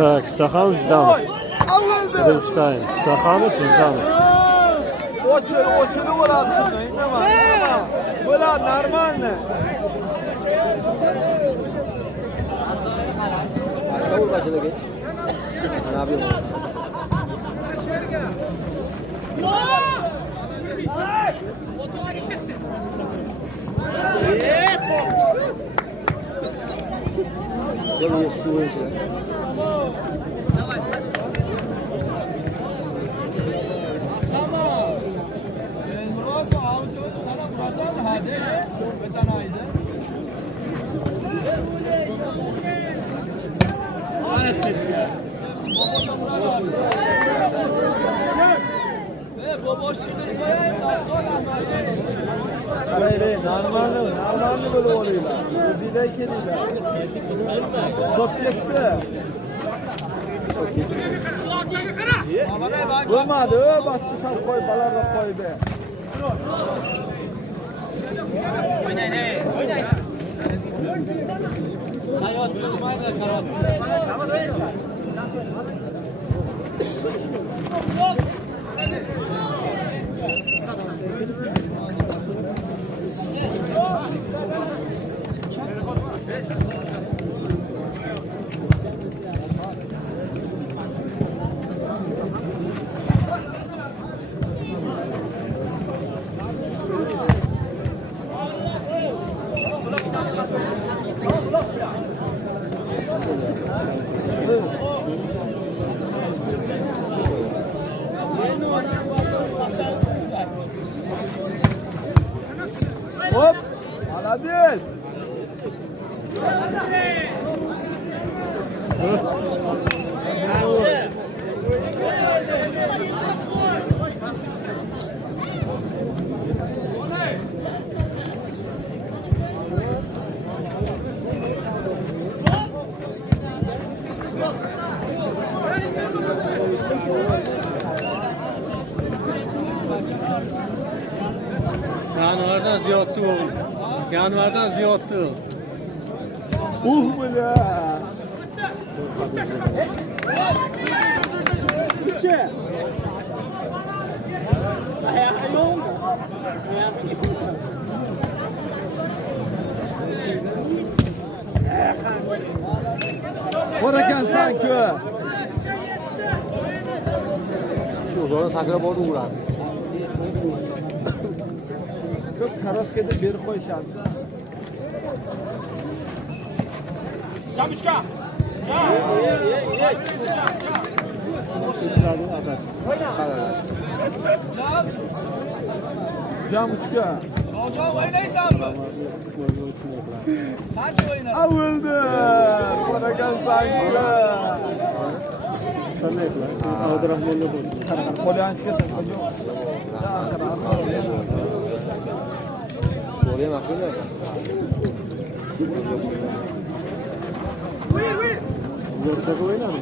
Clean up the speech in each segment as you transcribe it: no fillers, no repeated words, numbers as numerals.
Так, Стаханов, Жданов. Birinci time. Stahanovic, Жданов. Очили bo'ladi shunday, indama. Bo'ladi, normalni. Başka vur başladı ki. Ne yapıyor? Yok eski oyuncular. Hayır, normalni böyle oluyorlar. Bizde kediler. Sok tekte. Olmadı, bahçe sal koy, balarla koy be. Oynayın. Hop, Aladil. Yanvardan ziyottu oldu. Yanvardan ziyottu oldu. Bile. Üçe. Korakan sanki. Şu zaman sakra boru uğrar. Kız karaskede bir koyşan. Camışka. Camışka. Hocam oynaysan mı? Saç oynar. Avuldu. Korakan sanki. Sen ne yapıyorsun? Avdıraf yerine koy. Kolyan çıkasın. Oraya bakıyorlar. Yorsak oynar mı?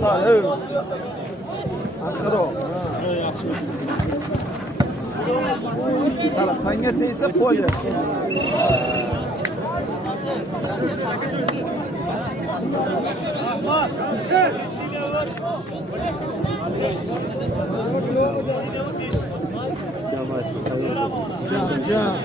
Sağ evet. Ankara. Hala sanga teyse polya. Can.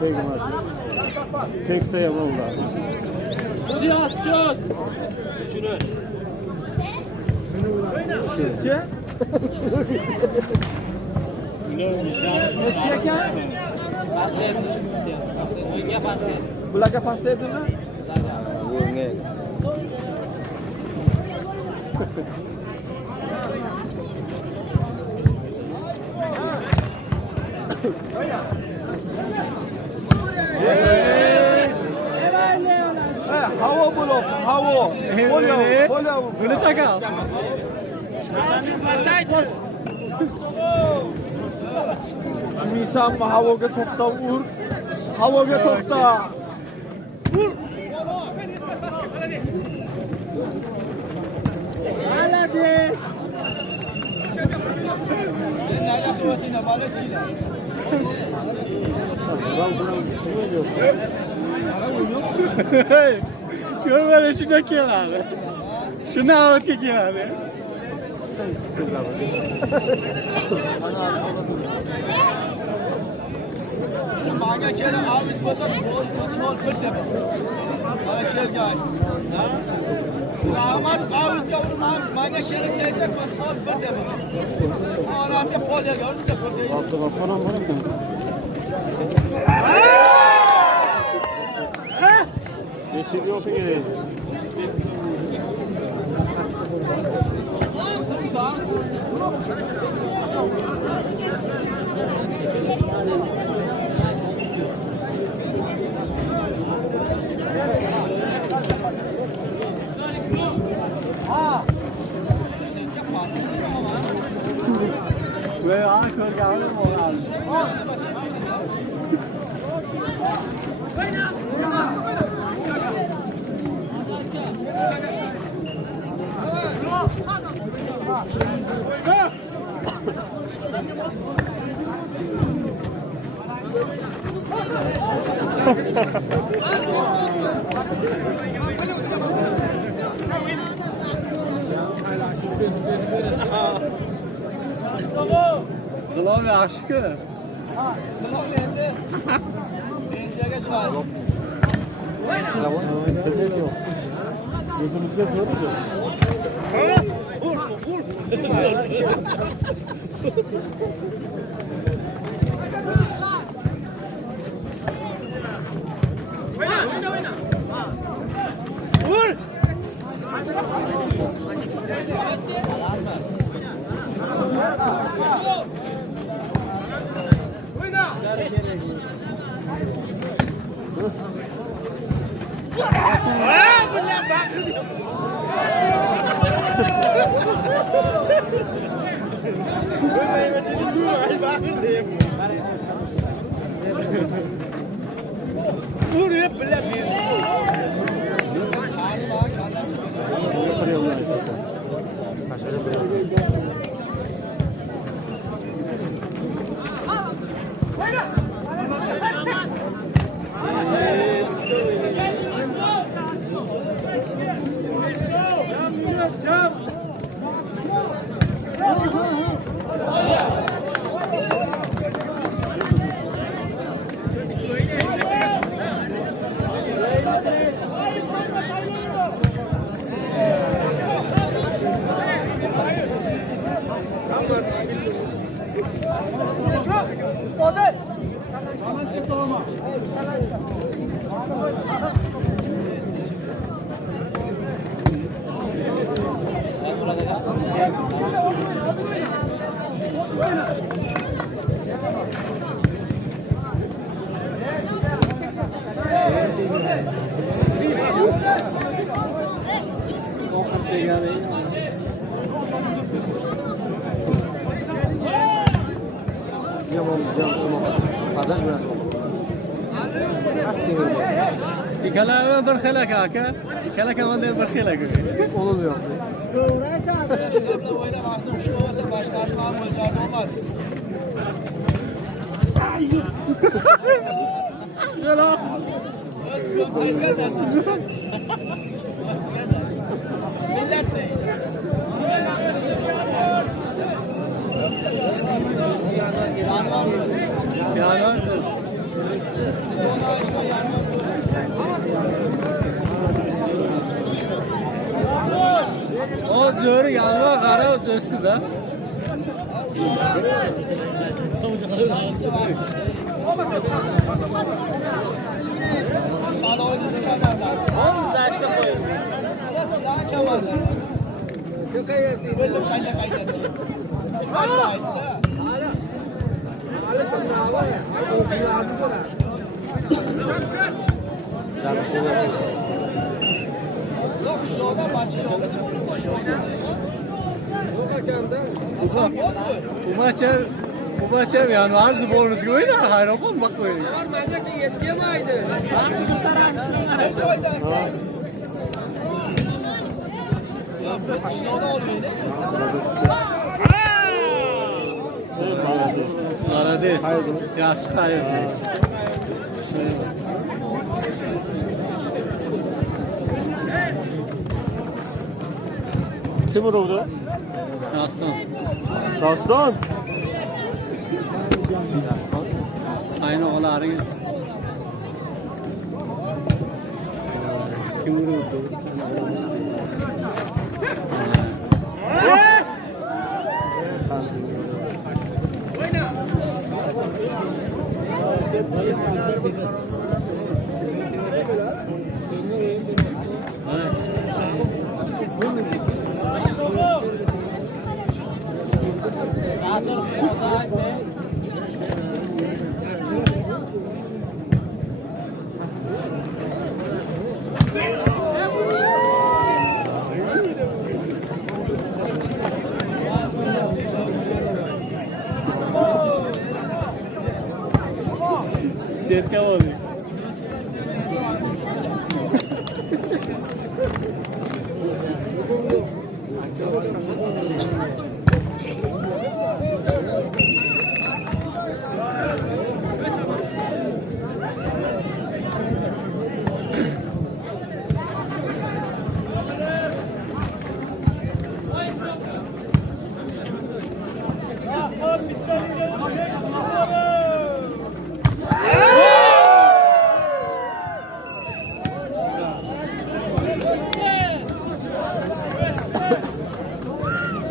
Peki Mark. Çekse yapalım da. Siyas çık. Üçünü. Üçünü. Çeken. Bulaga paslayabilir mi? Vừa nghe. Hava blok, hava. Voley. Bunu taka. Misan mı havaga topta vur. Havaga topta. Vur. Hadi. Şunu böyle şuna kenarı. Şunu alıp ki kenarı. Maga kere aldık basa kontrol kırdı. Sana şer gel. Rahmat avut yavrum maga kere kese kontrol kırdı. Arası polya gördün de kırdı. Altı falan var mı? Yeşil yok yine. Ve arkadaşlar geldi mi? Kılav ve aşkı. İnternet yok. Gözümüzde zor oluyor. Vur! Buraya bile bir. İkala berxelak aka. İkala kaman der berxelak. Oluyor. Şurada oyna baktım şu olsa başkası var olacağı olmaz. Gala. Millet de. Yani Zöre yanına kara döstü da. Sağda oyunu çıkarmaz lazım. Silah kemalde. Böyle kayda. Çıkmak da ait ya. Yok şu oda maçı yok. Bu maç yani arzu bonus gibi de hayır okul bak böyle. Arades. Yaxşı hayır. Kim vuruldu? Aslan. Aslan. Aynı oğulları. Kim vuruldu? Setka oldu.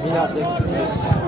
Yine attık.